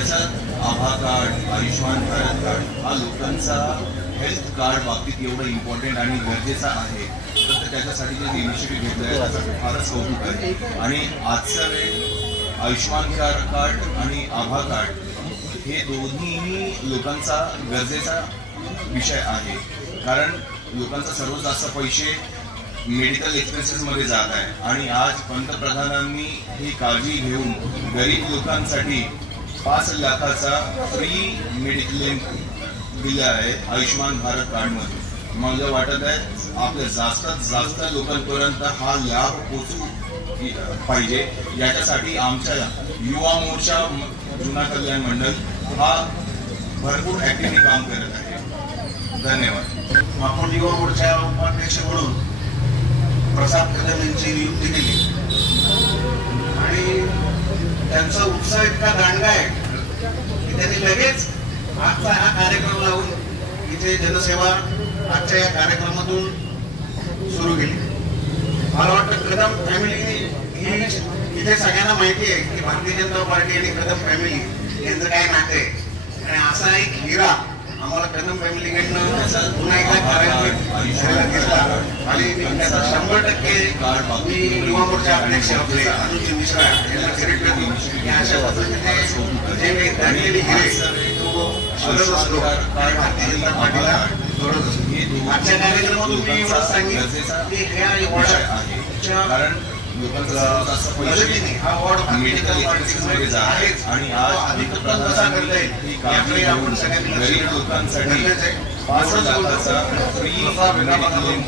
त्याच्यात आभा card, Ayushman Bharat card हा लोकांचा हेल्थ कार्ड बाबतीत एवढं इम्पॉर्टंट आणि गरजेचा आहे, तर त्याच्यासाठी जे इनिशिएटिव्ह घेतलं आहे त्याचं फारच कौतुक आहे. आणि आजचा वेळ आयुष्मान कार्ड आणि आभा कार्ड हे दोन्हीही लोकांचा गरजेचा विषय आहे. कारण लोकांचा सर्वात जास्त पैसे मेडिकल एक्सपेन्सेसमध्ये जात आहे आणि आज पंतप्रधानांनी ही काळजी घेऊन गरीब लोकांसाठी 5 लाखाचा फ्री मेडिक्लेम दिला आहे आयुष्मान भारत कार्डमध्ये. मला वाटत आहे आपल्या जास्तीत जास्त लोकांपर्यंत हा लाभ पोहोचू पाहिजे. याच्यासाठी आमच्या युवा मोर्चा जुना कल्याण मंडळ हा भरपूर ऍक्टिव्हली काम करत आहे. धन्यवाद. आपण युवा मोर्चा उपाध्यक्ष म्हणून प्रसाद कदम यांची नियुक्ती केली आणि त्यांचा उत्साह इतका दांडगा आहे की त्यांनी लगेच आजचा हा कार्यक्रम लावून इथे जनसेवा आजच्या या कार्यक्रमातून सुरू केली. मला वाटतं कदम फॅमिली ही इथे सगळ्यांना माहिती आहे की भारतीय जनता पार्टी आणि कदम फॅमिली यांचं काय नातं आहे आणि असा एक हिरा आम्हाला कदम फॅमिलीकडनं पुन्हा एकदा करायला घेतला आणि त्याचा 100% मी युवा मोर्चा अध्यक्ष आपले अनुजी मिश्रा यांना क्रेडिट देतो. या अशा पद्धतीने जे मी दांडलेली हिरे शोधत असतो आणि भारतीय जनता पार्टीला जोडत असतो. आजच्या कार्यक्रमातून मी एवढं सांगितलं की ह्या वॉर्डाच्या मदतीने हा वॉर्ड मेडिकल एक्सपेन्सेसमध्ये जात आणि आज पंतप्रधानांनी ही काळजी घेऊन गरीब लोकांसाठी 5 लाखाचा फ्री मेडिक्लेम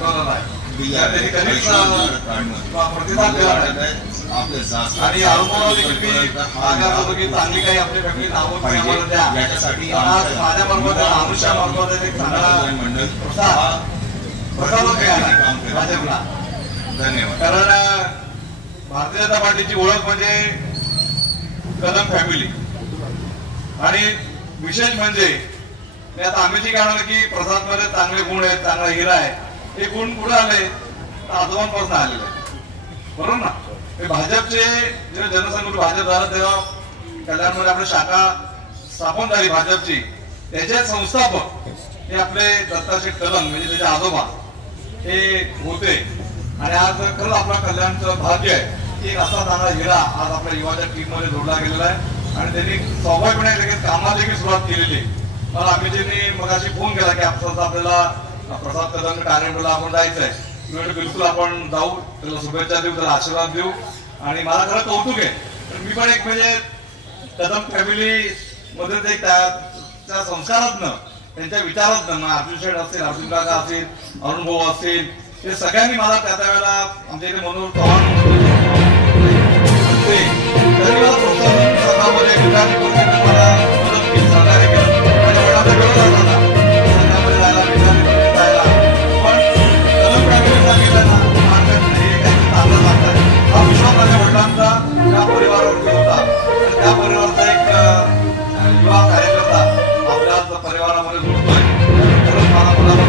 दिला आपल्या जास्त आणि याच्यासाठी मंडळ धन्यवाद. कारण भारतीय जनता पार्टीची ओळख म्हणजे कदम फॅमिली आणि विशेष म्हणजे आता आम्ही जे म्हणलं की प्रसाद मध्ये चांगले गुण आहेत, चांगला हिरा आहे, हे गुण कुठे आले तर आजोबांपासून आलेले आहे. बरोबर ना. हे भाजपचे जेव्हा जनसंघ भाजप झालं तेव्हा कल्याणमध्ये आपली शाखा स्थापन झाली भाजपची. त्याचे संस्थापक हे आपले दत्ताशेठ कदम म्हणजे त्याचे आजोबा हे होते. आणि आज खरंच आपल्या कल्याणचं भाग्य आहे की एक असा चांगला हिरा आज आपल्या युवाच्या टीम मध्ये जोडला गेलेला आहे आणि त्यांनी स्वाभाविकपणे लगेच कामाला देखील सुरुवात केलेली आहे. मला अमितजींनी मगाशी फोन केला की आपल्याला प्रसाद कदम कार्यक्रमाला आपण जायचंय. मी बिलकुल आपण जाऊ, त्याला शुभेच्छा देऊ, त्याला आशीर्वाद देऊ आणि मला खरं कौतुक आहे. मी पण एक म्हणजे कदम फॅमिली मध्ये त्या संस्कारातनं त्यांच्या विचारातनं अर्जुन शेठ असतील, अर्जुन काका असतील, अरुण भाऊ असतील, हे सगळ्यांनी मला त्या वेळेला आमच्या इथे मनोहर चव्हाण मला प्रोत्साहन संघामध्ये मला मदत केली, सहकार्य केलं. माझ्या वडिलांचा वेळ झाला संघामध्ये जायला, जायला पण कदम फॅमिली सांगितलं ना मार्गात नाही काही चांगलं लागतात हा विश्वास माझ्या वडिलांचा त्या परिवारावरती होता. आणि त्या परिवाराचा एक युवा कार्यकर्ता आपल्या परिवारामध्ये जोडतोय. खरंच मला मुलाला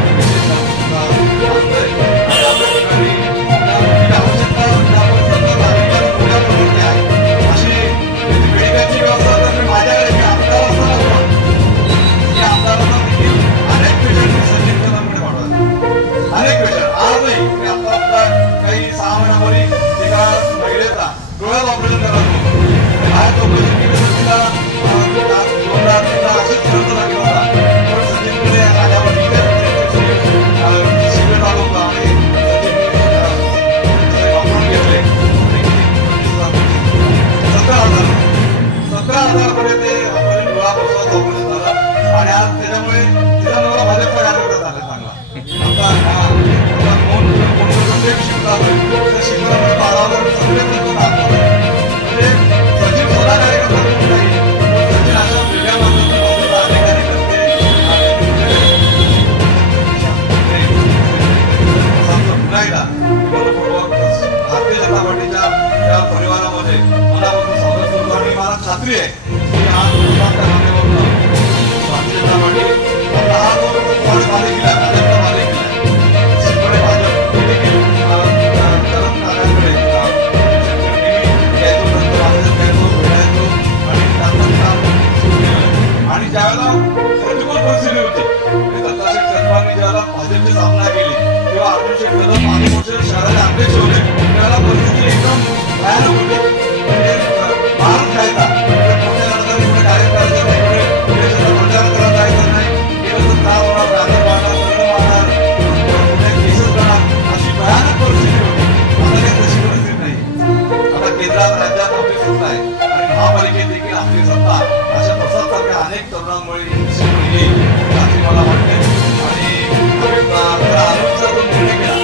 डोळ्यात ऑपरेशन करायचं आज ऑपरेशन केलं तिला 2000 असेच खर्च लागला होता. पण सचिनकडे आल्यावर शिबिर आलं होतं आणि वापरून घेतले 17,000 मध्ये ते ऑपरेशन डोळ्यापासून ऑपरेशन झालं आणि आज त्याच्यामुळे तिचा नवरा भाजपचा कार्यकर्ता झाला चांगला. आता कोण शिबिर झालं त्या शिबिरामध्ये 12,000 सगळे म्हणजे सचिन स्वतः कार्यकर्ता सचिन अशा वेगळ्या मार्गाने कार्यकर्ते पुन्हा एकदा भारतीय जनता पार्टीच्या त्या परिवारामध्ये मनापासून स्वागत करतो आणि मला खात्री आहे की आज माध्यमातून भारतीय जनता पार्टी आपला हा जो मालिक केला भाजपचा मालिक केला शिवकडे भाजप देखील कदम कार्याकडे यायचो, नंतर भेटायचो आणि सुद्धा अशा प्रसाद सारख्या अनेक तरुणांमुळे येईल असे मला वाटते. आणि आनंदचा जो निर्णय केला